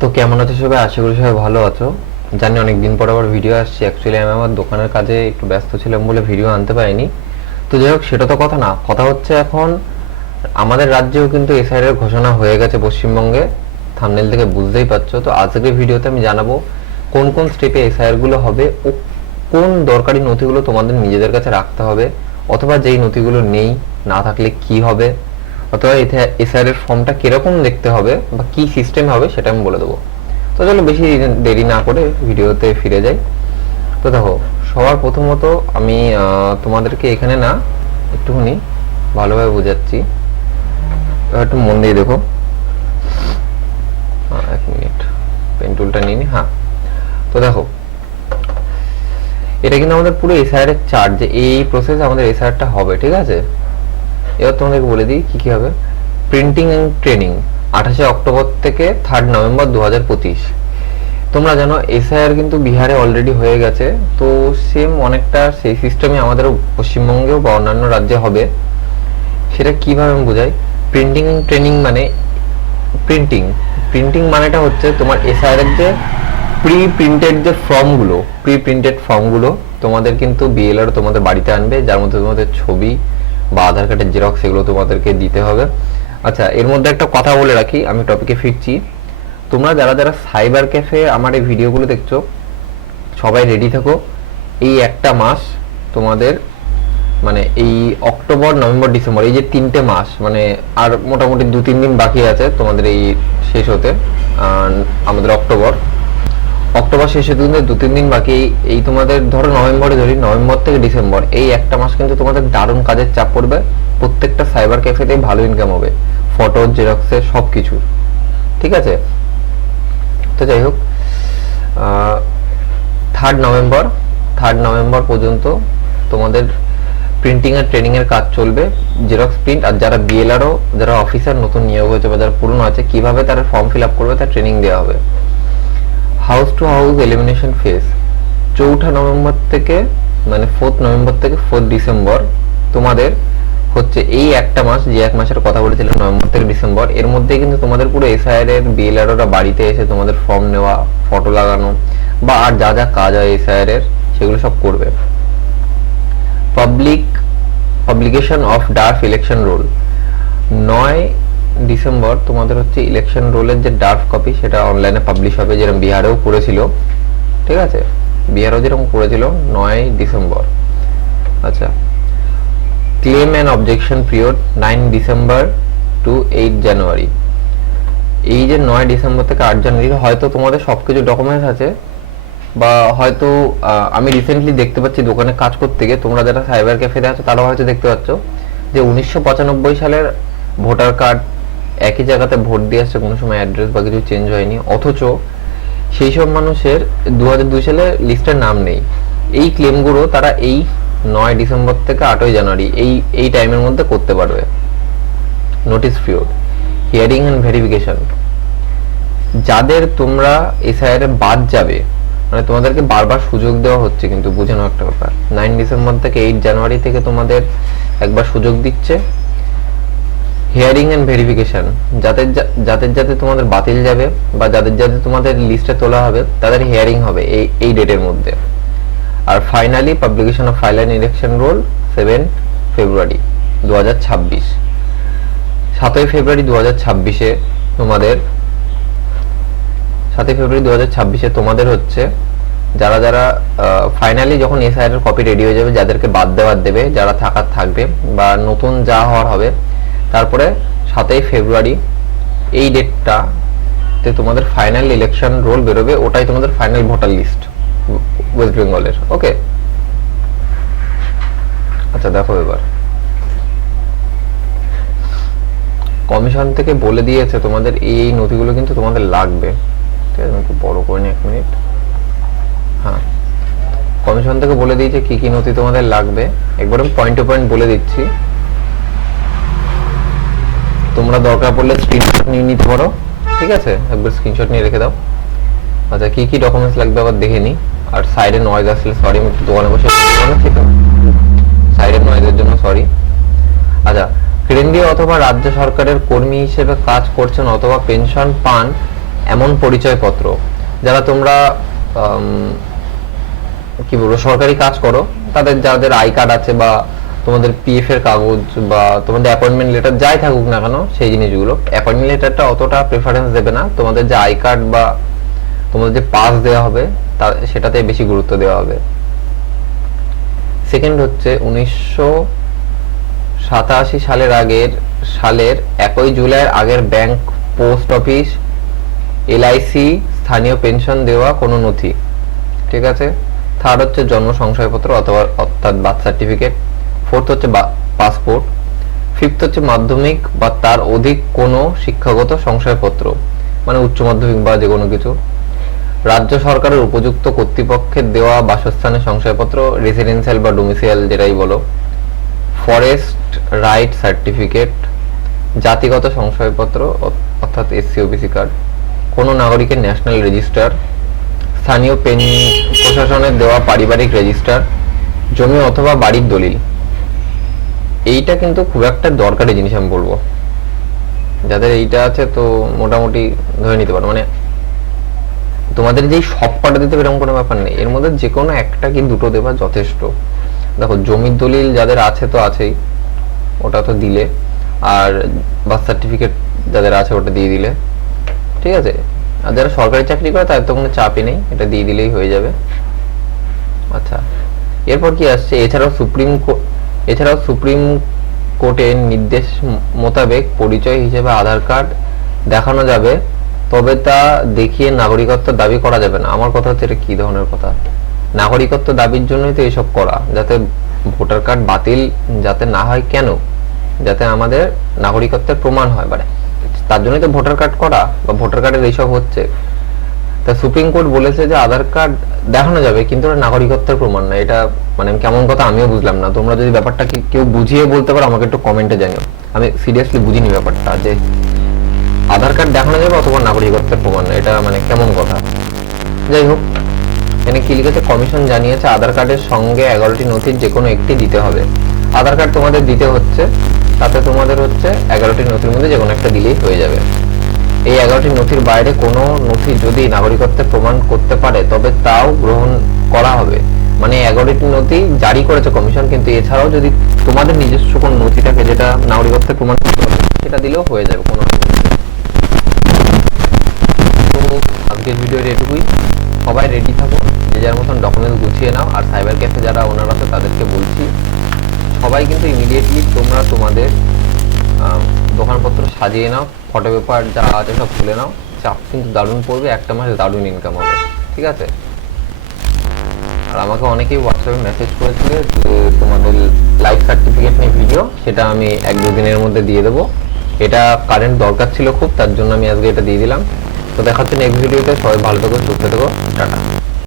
তো কেমন আছো সবাই? আশা করি সবাই ভালো আছো। জানি অনেক দিন পর আবার ভিডিও আসছে। অ্যাকচুয়ালি আমি আমার দোকানের কাজে একটু ব্যস্ত ছিলাম বলে ভিডিও আনতে পারিনি। তো যাই হোক, সেটা তো কথা না। কথা হচ্ছে এখন আমাদের রাজ্যেও কিন্তু এসআইআর এর ঘোষণা হয়ে গেছে পশ্চিমবঙ্গে। থাম্বনেল থেকে বুঝতেই পারছো। তো আজকের ভিডিওতে আমি জানাবো কোন কোন স্টেপে এসআইআর গুলো হবে ও কোন দরকারি নথিগুলো তোমাদের নিজেদের কাছে রাখতে হবে, অথবা যেই নথিগুলো নেই, না থাকলে কি হবে, অথবা এসআইআর এর ফর্মটা কিরকম দেখতে হবে বা কি সিস্টেম হবে সেটা আমি বলে দেবো। তো চলো বেশি দেরি না করে ভিডিওতে ফিরে যাই। তো দেখো, সবার প্রথমত আমি তোমাদেরকে এখানে না একটুখানি ভালোভাবে বোঝাচ্ছি, একটু মন দিয়ে দেখো। এক মিনিট, পেন টুলটা নিয়ে নি। হ্যাঁ, তো দেখো, এটা কিন্তু আমাদের পুরো এসআইআর এর চার্ট, যে এই প্রসেস আমাদের এসআইআরটা হবে, ঠিক আছে? এবার তোমাদেরকে বলে দিই কি কি হবে। প্রিন্টিং এন্ড ট্রেনিং 28 অক্টোবর থেকে 3 নভেম্বর 2025। তোমরা জানো এসআইআর কিন্তু বিহারে অলরেডি হয়ে গেছে। তো সেম অনেকটা সেই সিস্টেমে আমাদের পশ্চিমবঙ্গেও বা অন্যান্য রাজ্যে হবে। সেটা কিভাবে আমি বোঝাই। প্রিন্টিং এন্ড ট্রেনিং মানে প্রিন্টিং প্রিন্টিং মানেটা হচ্ছে তোমার এসআইআর এর যে প্রি প্রিন্টেড ফর্মগুলো তোমাদের কিন্তু বিএলআর তোমাদের বাড়িতে আনবে, যার মধ্যে তোমাদের ছবি বা আধার কার্ডের জেরক্স এগুলো তোমাদেরকে দিতে হবে। আচ্ছা, এর মধ্যে একটা কথা বলে রাখি, আমি টপিকে ফিরছি। তোমরা যারা যারা সাইবার ক্যাফে আমার এই ভিডিওগুলো দেখছো, সবাই রেডি থাকো। এই একটা মাস তোমাদের, মানে এই অক্টোবর নভেম্বর ডিসেম্বর, এই যে 3টে মাস, মানে আর মোটামুটি 2-3 দিন বাকি আছে তোমাদের এই শেষ হতে। আমাদের অক্টোবর অক্টোবর শেষ হতে কিন্তু 2-3 দিন বাকি। এই তোমাদের ধরো নভেম্বরে ধরি, নভেম্বর থেকে ডিসেম্বর এই একটা মাস কিন্তু তোমাদের দারুণ কাজের চাপ পড়বে। প্রত্যেকটা সাইবার ক্যাফেতেই ভালো ইনকাম হবে, ফটো জেরক্সের সব কিছু, ঠিক আছে? তো যাই হোক, 3 নভেম্বর 3 নভেম্বর পর্যন্ত তোমাদের প্রিন্টিং আর ট্রেনিং এর কাজ চলবে, জেরক্স প্রিন্ট। আর যারা বিএলআরও, যারা অফিসার নতুন নিয়োগ হয়েছে বা যারা পুরনো আছে, কিভাবে তারা ফর্ম ফিল আপ করবে তার ট্রেনিং দেওয়া হবে। House to house elimination phase 4 November থেকে, মানে 4 নভেম্বর থেকে 4 ডিসেম্বর তোমাদের হচ্ছে এই একটা মাস, যে এক মাসের কথা বলেছিলাম নভেম্বর থেকে ডিসেম্বর, এর মধ্যে কিন্তু তোমাদের পুরো এসআইআর এর বিএলআরওরা বাড়িতে এসে তোমাদের ফর্ম নেওয়া, ফটো লাগানো বা আর যা যা কাজ হয় এসআইআর এর, সেগুলো সব করবে। Publication of draft election roll 9 December তোমাদের হচ্ছে ইলেকশন রোলের যে ড্রাফট কপি সেটা অনলাইনে পাবলিশ হবে, যেরকম বিহারেও করেছিল, ঠিক আছে? বিহারেও যেরকম করেছিল 9 ডিসেম্বর। আচ্ছা, claim and objection period 9 December to 8 January. এই যে 9 ডিসেম্বর থেকে 8 জানুয়ারি, হয়তো তোমাদের সবকিছু ডকুমেন্টস আছে, বা হয়তো আমি রিসেন্টলি দেখতে পাচ্ছি দোকানে কাজ করতে গিয়ে, তোমরা যারা সাইবার ক্যাফেতে আছো তারাও হয়তো দেখতে পাচ্ছ যে 1995 সালের ভোটার কার্ড একই জায়গাতে ভোট দিয়ে আসছে, কোনো সময় অ্যাড্রেস বা কিছু চেঞ্জ হয়নি, অথচ সেই সব মানুষের 2002 সালে লিস্টের নাম নেই। এই ক্লেমগুলো তারা এই 9 ডিসেম্বর থেকে 8 জানুয়ারি এই টাইমের মধ্যে করতে পারবে। Notice period, hearing and verification. যাদের তোমরা এসআইআর এ বাদ যাবে, মানে তোমাদেরকে বারবার সুযোগ দেওয়া হচ্ছে, কিন্তু বুঝে নাও একটা ব্যাপার, 9 ডিসেম্বর থেকে 8 জানুয়ারি থেকে তোমাদের একবার সুযোগ দিচ্ছে। হিয়ারিং এন্ড ভেরিফিকেশন, যাদের যাদের তোমাদের বাতিল যাবে বা যাদের যাদের তোমাদের লিস্টে তোলা হবে, তাদের হিয়ারিং হবে এই ডেটের মধ্যে। আর finally publication of final election roll 7 February 2026। 7 February 2026-এ তোমাদের 7 ফেব্রুয়ারি 2026-এ তোমাদের হচ্ছে যারা যারা ফাইনালি যখন এসআইআর এর কপি রেডি হয়ে যাবে, যাদেরকে বাদ দেওয়ার দেবে, যারা থাকার থাকবে বা নতুন যা হওয়ার হবে, তারপরে 7 ফেব্রুয়ারি এই ডেটটাতে তোমাদের ফাইনাল ইলেকশন রোল বেরোবে। ওটাই তোমাদের ফাইনাল ভোটার লিস্ট ওয়েস্ট বেঙ্গলের। ওকে, আচ্ছা দেখো, এবার কমিশন থেকে বলে দিয়েছে তোমাদের এই নথিগুলো কিন্তু তোমাদের লাগবে, ঠিক আছে? আমি একটু বড় করে নিই, 1 মিনিট। হ্যাঁ, কমিশন থেকে বলে দিয়েছে কি কি নথি তোমাদের লাগবে, একবার আমি পয়েন্ট টু পয়েন্ট বলে দিচ্ছি। তোমরা দরকার পড়লে স্ক্রিনশট নিয়ে নিতে পারো, ঠিক আছে? একবার স্ক্রিনশট নিয়ে রেখে দাও। আচ্ছা, কি কি ডকুমেন্টস লাগবে আবার দেখে নিই। আর সাইডে নয়েজ আসলে সরি, আমি একটু দোকানে বসে ঠিক আছে, সাইডের নয়েজের জন্য সরি। আচ্ছা, কেন্দ্রীয় অথবা রাজ্য সরকারের কর্মী হিসেবে কাজ করছেন অথবা পেনশন পান এমন পরিচয়পত্র, যারা তোমরা কি বলবো সরকারি কাজ করো, তাদের যাদের আই কার্ড আছে বা তোমাদের পিএফ এর কাগজ বা তোমাদের অ্যাপয়েন্টমেন্ট লেটার যাই থাকুক না কেন, সেই জিনিসগুলো, অ্যাপয়েন্টমেন্ট লেটারটা অতটা প্রেফারেন্স দেবে না, তোমাদের যে আই কার্ড বা তোমাদের যে পাস দেওয়া হবে সেটাতে বেশি গুরুত্ব দেওয়া হবে। সেকেন্ড হচ্ছে 1987 সালের 1 জুলাইয়ের আগের ব্যাংক, পোস্ট অফিস, এলআইসি, স্থানীয় পেনশন দেওয়া কোনো নথি। ঠিক আছে। থার্ড হচ্ছে জন্ম শংসাপত্র অথবা অর্থাৎ বার্থ সার্টিফিকেট। ফোর্থ হচ্ছে পাসপোর্ট। ফিফথ হচ্ছে মাধ্যমিক বা তার অধিক কোনো শিক্ষাগত শংসাপত্র, মানে উচ্চ মাধ্যমিক বা যে কোনো কিছু। রাজ্য সরকারের উপযুক্ত কর্তৃপক্ষের দেওয়া বাসস্থানের শংসাপত্র, রেসিডেন্সিয়াল বা ডোমিসাইল যেটাই বলো। ফরেস্ট রাইট সার্টিফিকেট, জাতিগত শংসাপত্র অর্থাৎ এসসি ওবিসি কার্ড, কোনো নাগরিকের ন্যাশনাল রেজিস্টার, স্থানীয় প্রশাসনের দেওয়া পারিবারিক রেজিস্টার, জমি অথবা বাড়ির দলিল। এইটা কিন্তু খুব একটা দরকারি জিনিস আমি বলবো, যাদের এইটা আছে তো মোটামুটি ধরে নিতে পারো, মানে তোমাদের যেই সব কটা দিতে এরকম কোনো ব্যাপার নেই, এর মধ্যে যে কোনো একটা কি দুটো দেবা যথেষ্ট। দেখো জমির দলিল যাদের আছে তো আছেই, ওটা তো দিলে, আর বার্থ সার্টিফিকেট যাদের আছে ওটা দিয়ে দিলে, ঠিক আছে। আর যারা সরকারি চাকরি করে তাদের তো কোনো চাপই নেই, এটা দিয়ে দিলেই হয়ে যাবে। আচ্ছা, এরপর কি আসছে, এছাড়াও সুপ্রিম কোর্টের নির্দেশ মোতাবেক পরিচয় হিসেবে আধার কার্ড দেখানো যাবে, তবে তা দেখিয়ে নাগরিকত্ব দাবি করা যাবে না। আমার কথা হচ্ছে এটা কি ধরনের কথা, নাগরিকত্ব দাবির জন্যই তো এসব করা, যাতে ভোটার কার্ড বাতিল যাতে না হয়। কেন? যাতে আমাদের নাগরিকত্বের প্রমাণ হয়, মানে তার জন্যই তো ভোটার কার্ড করা বা ভোটার কার্ডের এইসব হচ্ছে। তা সুপ্রিম কোর্ট বলেছে যে আধার কার্ড দেখানো যাবে কিন্তু এটা নাগরিকত্বের প্রমাণ না। এটা মানে কেমন কথা আমিও বুঝলাম না। তোমরা যদি ব্যাপারটা কেউ বুঝিয়ে বলতে পারো আমাকে একটু কমেন্টে জানিও, আমি সিরিয়াসলি বুঝিনি ব্যাপারটা, যে আধার কার্ড দেখানো যাবে অথবা নাগরিকত্বের প্রমাণ না, এটা মানে কেমন কথা। যাই হোক, এখানে কি লিখেছে, কমিশন জানিয়েছে আধার কার্ডের সঙ্গে 11টি নথির যে কোনো একটি দিতে হবে। আধার কার্ড তোমাদের দিতে হচ্ছে, তাতে তোমাদের হচ্ছে 11টি নথির মধ্যে যে কোনো একটা দিলেই হয়ে যাবে। এই 11টি নথির বাইরে কোনো নথি যদি নাগরিকত্বের প্রমাণ করতে পারে তবে তাও গ্রহণ করা হবে। মানে 11টি নথি জারি করেছে কমিশন, কিন্তু এছাড়াও যদি তোমাদের নিজস্ব কোনো নথি থাকে যেটা নাগরিকত্বের প্রমাণ করতে পারে সেটা দিলেও হয়ে যাবে, কোনো অসুবিধা নেই। তো আজকের ভিডিওটা এটুকুই। সবাই রেডি থাকো, যে যার মতন ডকুমেন্টস গুছিয়ে নাও। আর সাইবার ক্যাফে যারা ওনার আছে তাদেরকে বলছি, সবাই কিন্তু ইমিডিয়েটলি তোমরা তোমাদের দোকানপত্র সাজিয়ে নাও, ফটো পেপার যা আছে সব খুলে নাও। চাপ কিন্তু দারুণ পড়বে, একটা মাসে দারুণ ইনকাম হবে, ঠিক আছে। আর আমাকে অনেকেই হোয়াটসঅ্যাপে মেসেজ করেছিল যে তোমাদের লাইফ সার্টিফিকেট নিয়ে ভিডিও, সেটা আমি 1-2 দিনের মধ্যে দিয়ে দেবো। এটা কারেন্ট দরকার ছিল খুব, তার জন্য আমি আজকে এটা দিয়ে দিলাম। তো দেখা হচ্ছে নেক্সট ভিডিওতে। সবাই ভালো থেকো, সুস্থ থেকো, টাটা।